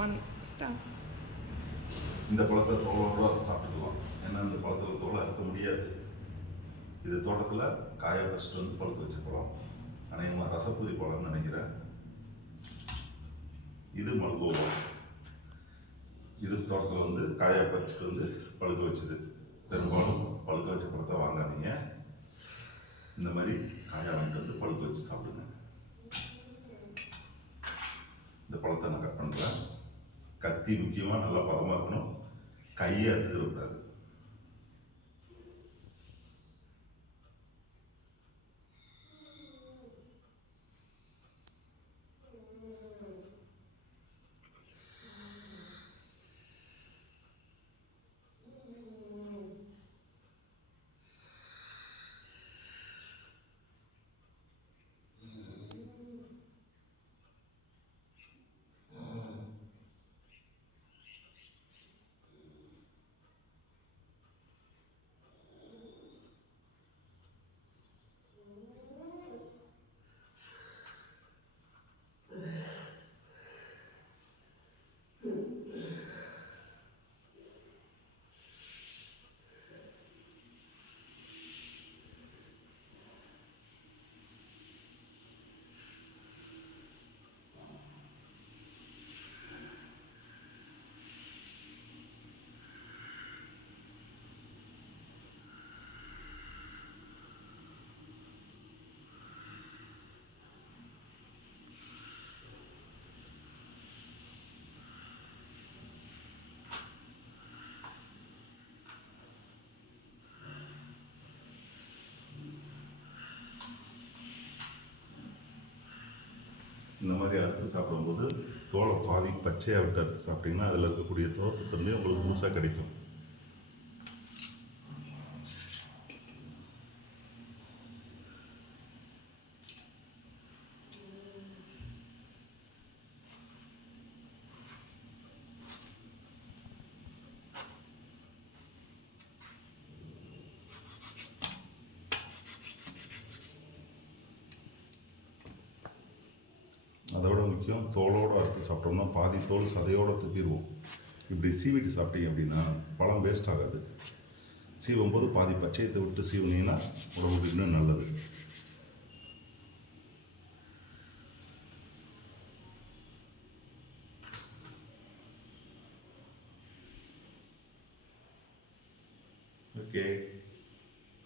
1 start. இந்த பழத்தை தோலோட சாப்பிட்டுக்கலாம். ஏன்னா இந்த பழத்தில் தோலை இருக்க முடியாது. இது தோட்டத்தில் காய பறிச்சுட்டு வந்து பழுக்க வச்ச பழம். அநேகமாக ரசப்பூரி பழம்னு நினைக்கிறேன். இது மல்கோவா. இது தோட்டத்தில் வந்து காய பறிச்சுட்டு வந்து பழுக்க வச்சுது. பெரும்பாலும் பழுக்க வச்ச பழத்தை வாங்காதீங்க. இந்த மாதிரி காயா வாங்கிட்டு வந்து பழுக்க வச்சு சாப்பிடுங்க. இந்த பழத்தை நான் கட் பண்ணுறேன். கத்தி முக்கியமாக நல்லா பதமாக இருக்கணும். கையை அறுத்துக்கிறக்கூடாது. இந்த மாதிரி அறுத்து சாப்பிடும்போது தோலை பாதி பச்சையாக விட்டு அறுத்து சாப்பிட்டீங்கன்னா அதில் இருக்கக்கூடிய தோட்டத்துலேயே உங்களுக்கு முழுசாக கிடைக்கும். அதோட முக்கியம் தோலோடு அறுத்து சாப்பிட்டோம்னா பாதி தோல் சதையோடு தூக்கிடுவோம். இப்படி சீவிட்டு சாப்பிட்டீங்க அப்படின்னா பழம் வேஸ்ட் ஆகாது. சீவும்போது பாதி பச்சையத்தை விட்டு சீவுனீங்கன்னா உடம்புக்கு இன்னும் நல்லது.